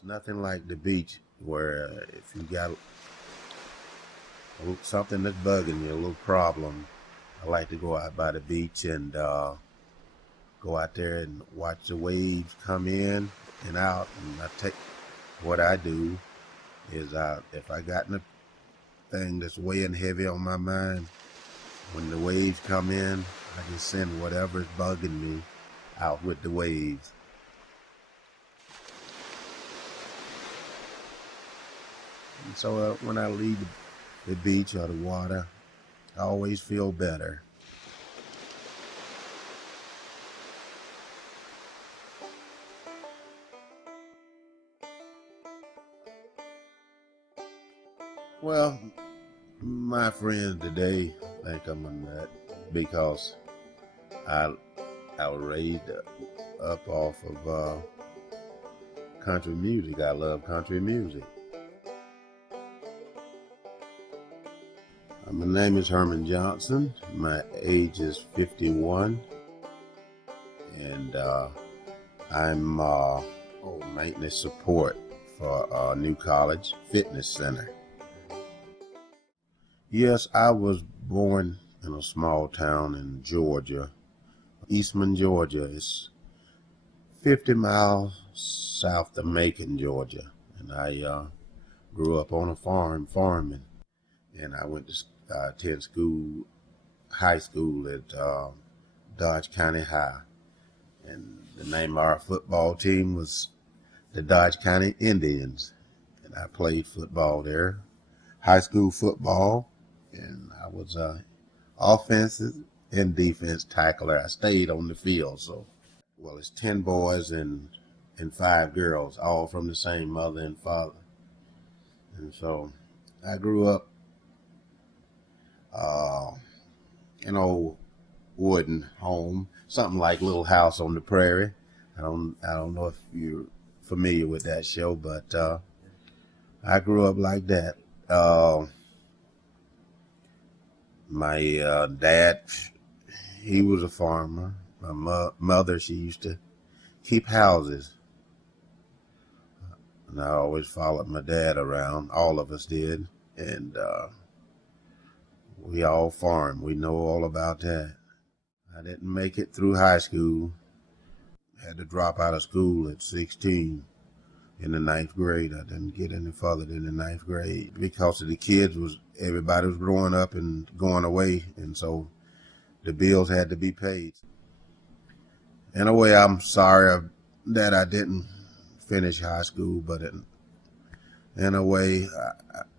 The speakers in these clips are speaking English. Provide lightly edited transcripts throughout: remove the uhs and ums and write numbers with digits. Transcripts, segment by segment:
It's nothing like the beach where if you got something that's bugging you, a little problem, I like to go out by the beach and go out there and watch the waves come in and out. And what I do is if I got anything that's weighing heavy on my mind, when the waves come in, I just send whatever's bugging me out with the waves. And so when I leave the beach or the water, I always feel better. Well, my friends today think I'm a nut because I was raised up off of country music. I love country music. My name is Herman Johnson. My age is 51, and I'm maintenance support for a new college fitness center. Yes, I was born in a small town in Georgia, Eastman, Georgia. It's 50 miles south of Macon, Georgia. And I grew up on a farming. And I went to attend high school at Dodge County High. And the name of our football team was the Dodge County Indians. And I played football there, high school football. And I was offensive and defense tackler. I stayed on the field. So, well, it's 10 boys and 5 girls, all from the same mother and father. And so I grew up in old wooden home, something like Little House on the Prairie. I don't know if you're familiar with that show, but I grew up like that. My dad, he was a farmer. My mother, she used to keep houses. And I always followed my dad around. All of us did. And we all farmed. We know all about that. I didn't make it through high school. Had to drop out of school at 16 in the 9th grade. I didn't get any further than the 9th grade because of the kids. Everybody was growing up and going away, and so the bills had to be paid. In a way, I'm sorry that I didn't finish high school, but in a way,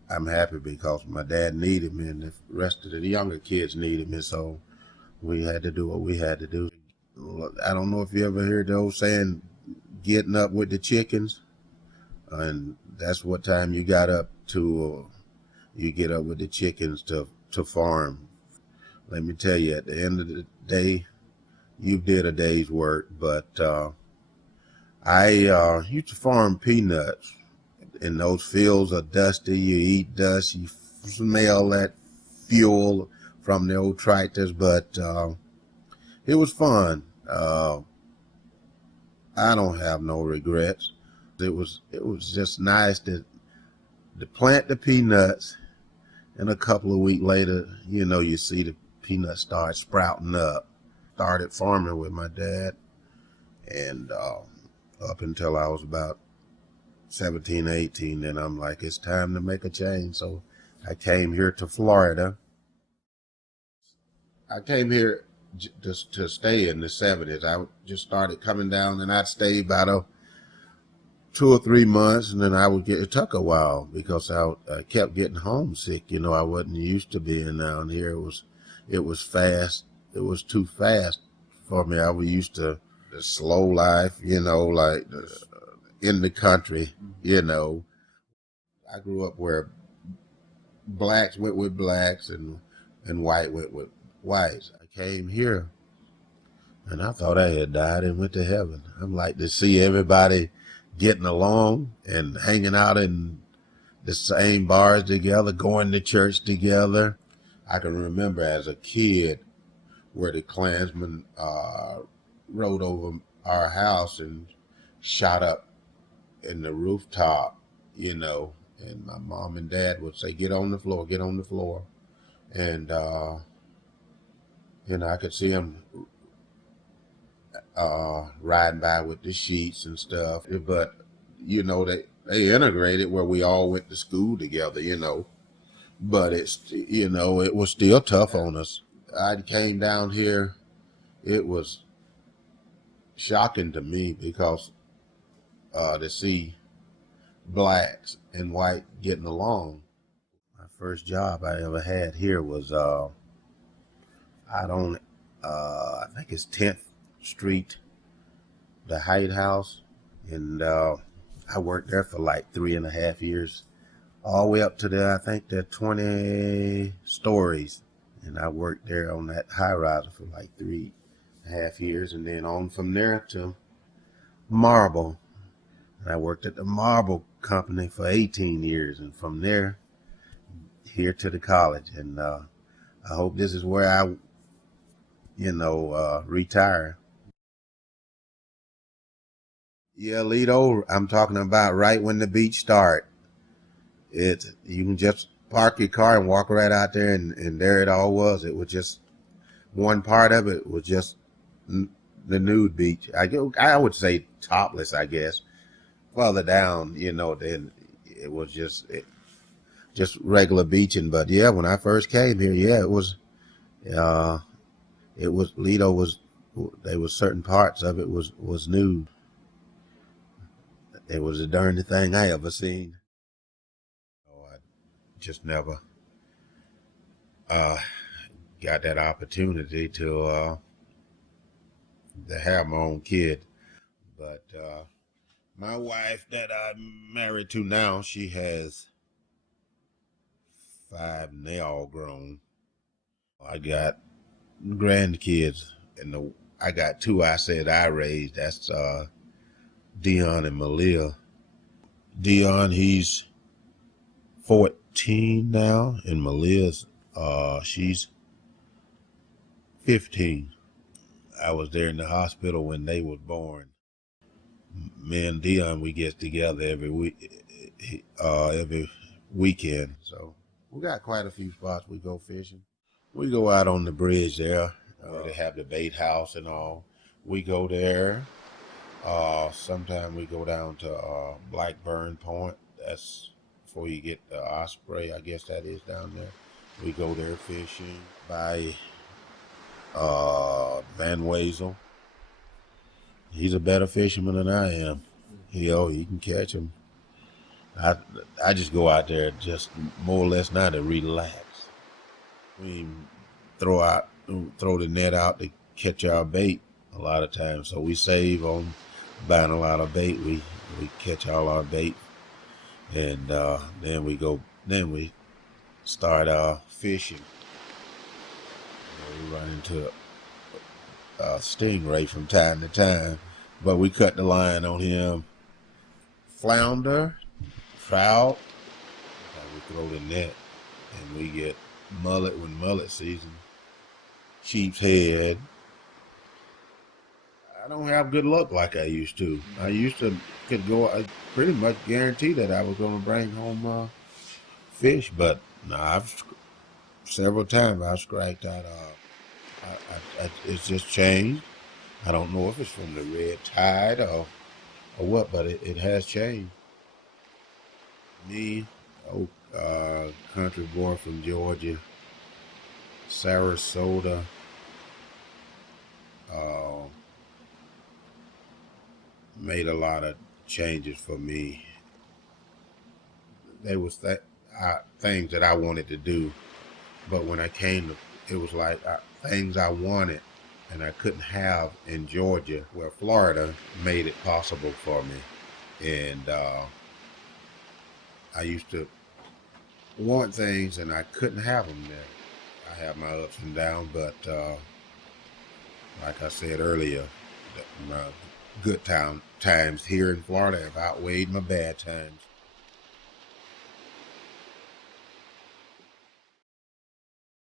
I'm happy because my dad needed me and the rest of the younger kids needed me, so we had to do what we had to do. I don't know if you ever heard the old saying, getting up with the chickens, and that's what time you got up to, you get up with the chickens to farm. Let me tell you, at the end of the day, you did a day's work, but I used to farm peanuts. And those fields are dusty. You eat dust. You smell that fuel from the old tractors. But it was fun. I don't have no regrets. It was just nice to plant the peanuts, and a couple of weeks later, you see the peanuts start sprouting up. Started farming with my dad, and up until I was about 17, 18, then I'm like, it's time to make a change. So I came here to Florida. I came here just to stay in the 70s. I just started coming down, and I'd stay about 2 or 3 months, and then it took a while because I kept getting homesick. I wasn't used to being down here. It was fast. It was too fast for me. I was used to the slow life, like in the country, I grew up where blacks went with blacks and white went with whites. I came here and I thought I had died and went to heaven. I'm like to see everybody getting along and hanging out in the same bars together, going to church together. I can remember as a kid where the Klansmen rode over our house and shot up in the rooftop, you know, and my mom and dad would say, get on the floor, get on the floor. And, you know, I could see them riding by with the sheets and stuff. But, you know, they integrated where we all went to school together, you know. But it's, you know, it was still tough on us. I came down here, it was shocking to me because to see blacks and white getting along. My first job I ever had here was out on I think it's 10th Street, the Hyatt house, and I worked there for like 3.5 years, all the way up to I think the 20 stories, and I worked there on that high riser for like 3.5 years, and then on from there to marble. And I worked at the marble company for 18 years, and from there here to the college. And I hope this is where I, you know, retire. Yeah, Lido, I'm talking about right when the beach start. You can just park your car and walk right out there, and there it all was. It was just one part of it was just the nude beach. I would say topless, I guess. Further down, you know, then it was just regular beaching. But yeah, when I first came here, yeah, uh, it was Lido was there was certain parts of it was nude. It was the darndest thing I ever seen. Oh, I just never uh, got that opportunity to have my own kid. But my wife that I'm married to now, she has 5, and they all grown. I got grandkids, and I got 2 I said I raised. That's Dion and Malia. Dion, he's 14 now, and Malia's she's 15. I was there in the hospital when they was born. Me and Dion, we get together every weekend. So we got quite a few spots we go fishing. We go out on the bridge there. They have the bait house and all. We go there. Sometimes we go down to Blackburn Point. That's before you get the Osprey, I guess that is down there. We go there fishing by Van Wezel. He's a better fisherman than I am. He can catch him. I just go out there just more or less now to relax. We throw the net out to catch our bait a lot of times. So we save on buying a lot of bait. We catch all our bait, and then we start fishing. We run into a stingray from time to time, but we cut the line on him. Flounder, trout, we throw the net, and we get mullet when mullet season. Sheep's head. I don't have good luck like I used to. I used to I pretty much guarantee that I was going to bring home fish, but no, several times I've scratched out. It's just changed. I don't know if it's from the red tide or what, but it has changed. Me, country boy from Georgia, Sarasota. Made a lot of changes for me. There was things that I wanted to do, but when I came to, it was like things I wanted and I couldn't have in Georgia, where Florida made it possible for me. And I used to want things and I couldn't have them there. I have my ups and downs, but like I said earlier, my good times here in Florida have outweighed my bad times.